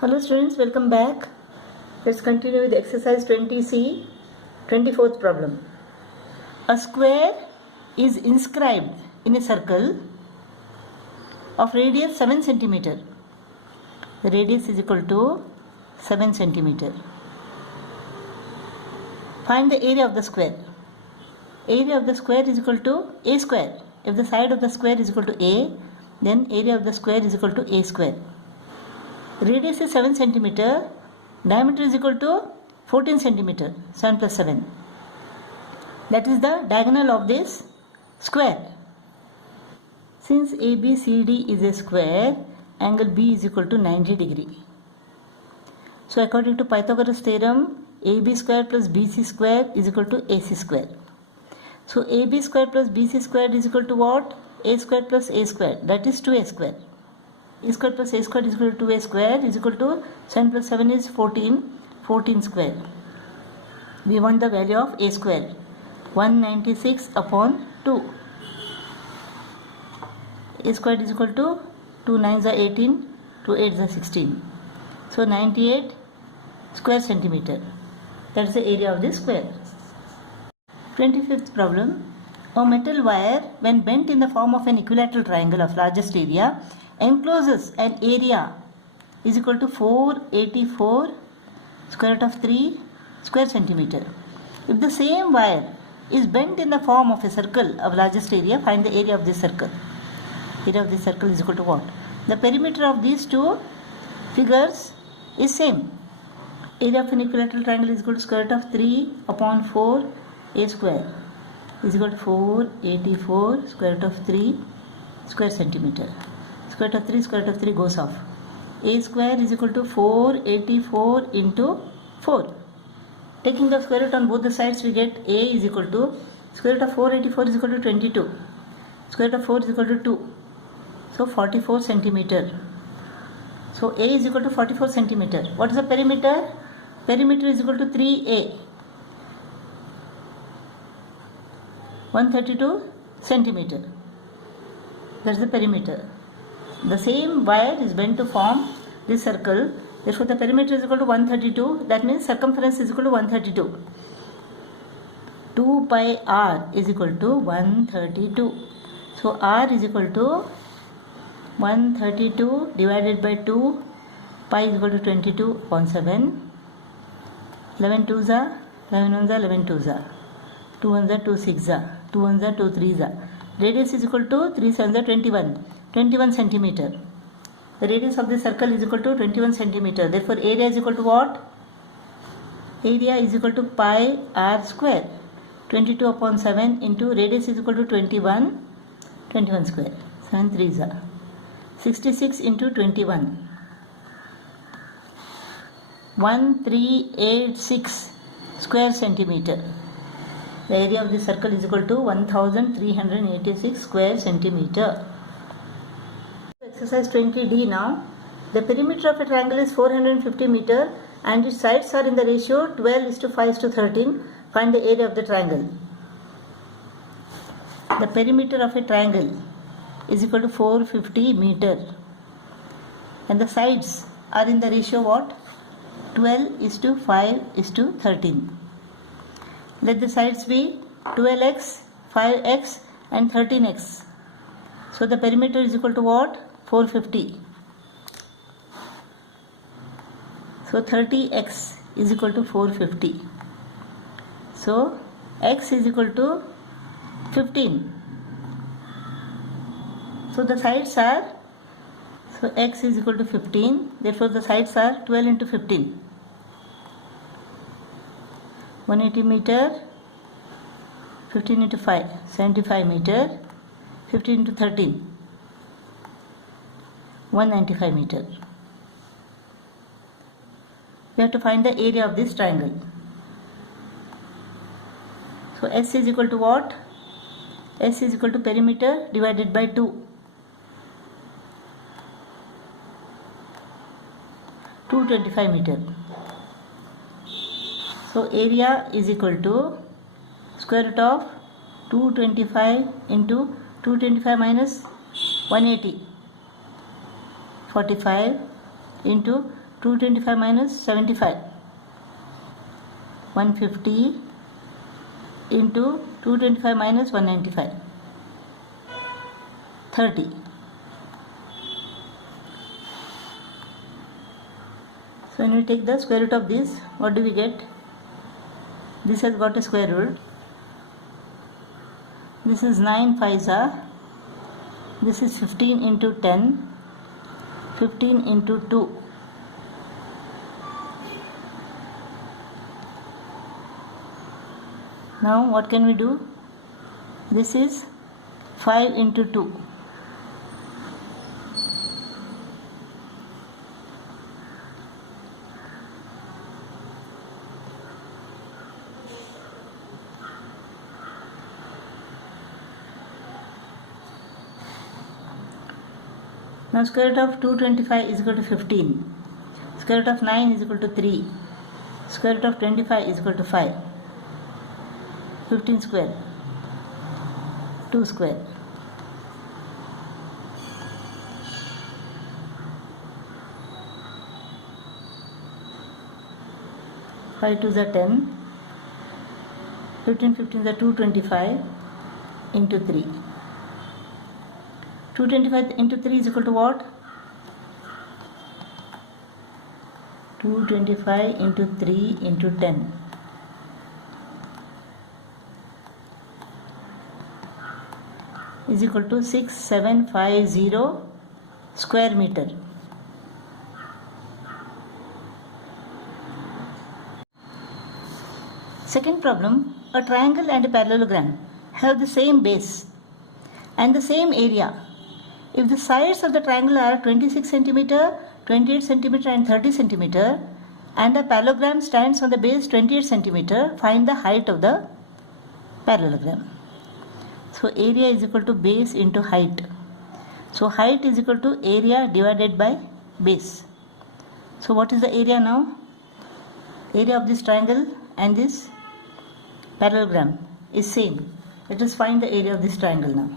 Hello students, welcome back. Let's continue with exercise 20C, 24th problem. A square is inscribed in a circle of radius 7 cm. The radius is equal to 7 cm. Find the area of the square. Area of the square is equal to a square. If the side of the square is equal to a, then area of the square is equal to a square. Radius is 7 cm, diameter is equal to 14 cm, 7 plus 7. That is the diagonal of this square. Since ABCD is a square, angle B is equal to 90 degree. So according to Pythagoras theorem, AB square plus BC square is equal to AC square. So AB square plus BC square is equal to what? A square plus A square, that is 2A square. A square plus A square is equal to 2A square is equal to 7 plus 7 is 14, 14 square. We want the value of A square, 196 upon 2. A square is equal to 2 9s are 18, 2 8s are 16. So 98 square centimeter. That is the area of this square. 25th problem. A metal wire, when bent in the form of an equilateral triangle of largest area, encloses an area is equal to 484 square root of 3 square centimeter. If the same wire is bent in the form of a circle of largest area, find the area of this circle. Area of this circle is equal to what? The perimeter of these two figures is same. Area of an equilateral triangle is equal to square root of 3 upon 4 a square is equal to 484 square root of 3 square centimeter. Square root of 3 goes off. A square is equal to 484 into 4. Taking the square root on both the sides, we get A is equal to square root of 484 is equal to 22. Square root of 4 is equal to 2. So 44 centimeter. So A is equal to 44 centimeter. What is the perimeter? Perimeter is equal to 3A. 132 centimeter. That's the perimeter. The same wire is bent to form this circle. Therefore, the perimeter is equal to 132. That means circumference is equal to 132. 2 pi r is equal to 132. So, r is equal to 132 divided by 2. Pi is equal to 22 upon 7. 11 2s are, 11 1s are, 11 2s are. 2 1s are, 2 6s are. 2 1s are, 2 3s are. Radius is equal to 3 7s are 21. 21 centimeter. The radius of this circle is equal to 21 centimeter. Therefore, area is equal to what? Area is equal to pi r square. 22 upon 7 into radius is equal to 21. 21 square. 7 3s are. 66 into 21. 1386 square centimeter. The area of this circle is equal to 1386 square centimeter. Exercise 20D now. The perimeter of a triangle is 450 meter and its sides are in the ratio 12:5:13. Find the area of the triangle. The perimeter of a triangle is equal to 450 meter and the sides are in the ratio what? 12:5:13. Let the sides be 12x, 5x and 13x. So the perimeter is equal to what? 450. So 30x is equal to 450. So x is equal to 15. So the sides are, so x is equal to 15. Therefore the sides are 12 into 15. 180 meter, 15 into 5, 75 meter, 15 into 13, 195 meter. We have to find the area of this triangle. So S is equal to what? S is equal to perimeter divided by 2. 225 meter. So area is equal to square root of 225 into 225 minus 180. 45 into 225 minus 75. 150 into 225 minus 195. 30. So when we take the square root of this, what do we get? This has got a square root. This is 9 5s are. This is 15 into 10. 15 into 2. Now what can we do? This is 5 into 2. Now square root of 225 is equal to 15. Square root of 9 is equal to 3. Square root of 25 is equal to 5. 15 square. 2 square. Five 2s are 10. 15 15s are 225 into 3. 225 into 3 is equal to what? 225 into 3 into 10. Is equal to 6750 square meter. Second problem, a triangle and a parallelogram have the same base and the same area. If the sides of the triangle are 26 cm, 28 cm and 30 cm and the parallelogram stands on the base 28 cm, find the height of the parallelogram. So area is equal to base into height. So height is equal to area divided by base. So what is the area now? Area of this triangle and this parallelogram is same. Let us find the area of this triangle now.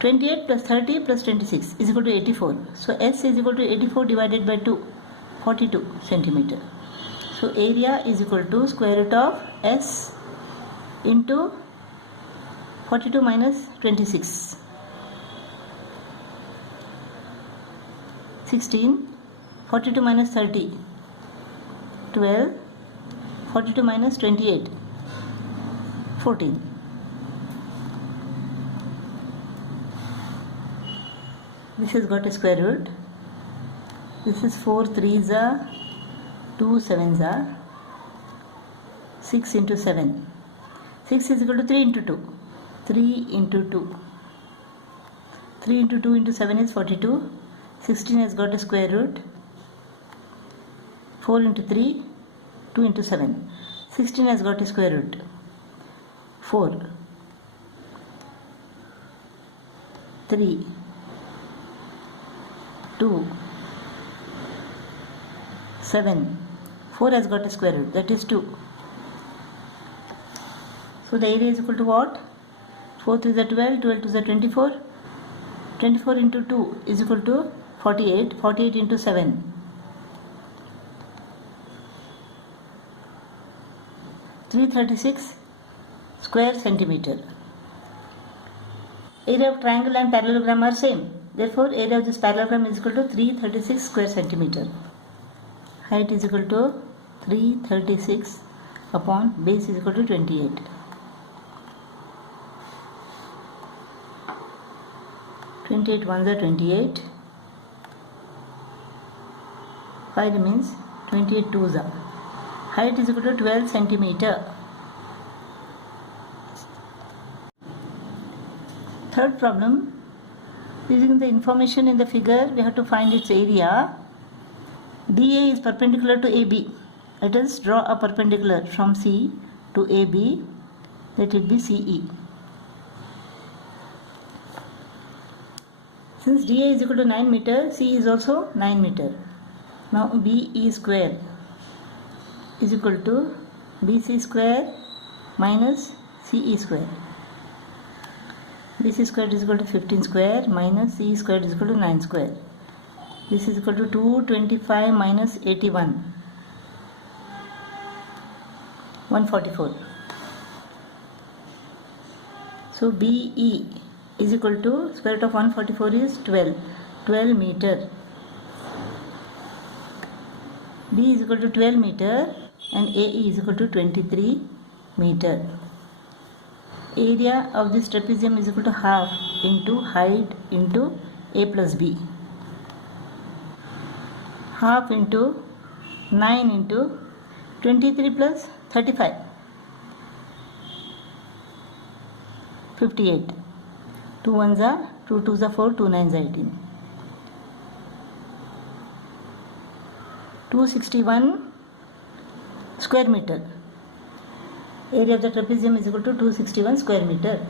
28 plus 30 plus 26 is equal to 84. So S is equal to 84 divided by 2, 42 centimeter. So area is equal to square root of S into 42 minus 26. 16. 42 minus 30. 12. 42 minus 28. 14. This has got a square root. This is 4 3s are, 2 7s are, 6 into 7. 6 is equal to 3 into 2. 3 into 2. 3 into 2 into 7 is 42. 16 has got a square root. 4 into 3, 2 into 7. 16 has got a square root. 4. 3. 2. 7. 4 has got a square root, that is 2. So the area is equal to what? 4 3 is 12, 12 2 is 24. 24 into 2 is equal to 48. 48 into 7. 336 square centimeter. Area of triangle and parallelogram are same. Therefore, area of this parallelogram is equal to 336 square centimeter. Height is equal to 336 upon base is equal to 28. Ones are 28. 5 remains. 28 twos are. Height is equal to 12 centimeter. Third problem. Using the information in the figure, we have to find its area. DA is perpendicular to AB. Let us draw a perpendicular from C to AB. Let it be CE. Since DA is equal to 9 meter, C is also 9 meter. Now BE square is equal to BC square minus CE square. BC square is equal to 15 square minus CE square is equal to 9 square. This is equal to 225 minus 81, 144. So BE is equal to square root of 144 is 12 meter. B is equal to 12 meter and AE is equal to 23 meter. Area of this trapezium is equal to half into height into A plus B. Half into 9 into 23 plus 35. 58. 2 1s are 2 2s are 4, 2 9s are 18. 261 square meter. Area of the trapezium is equal to 261 square meter.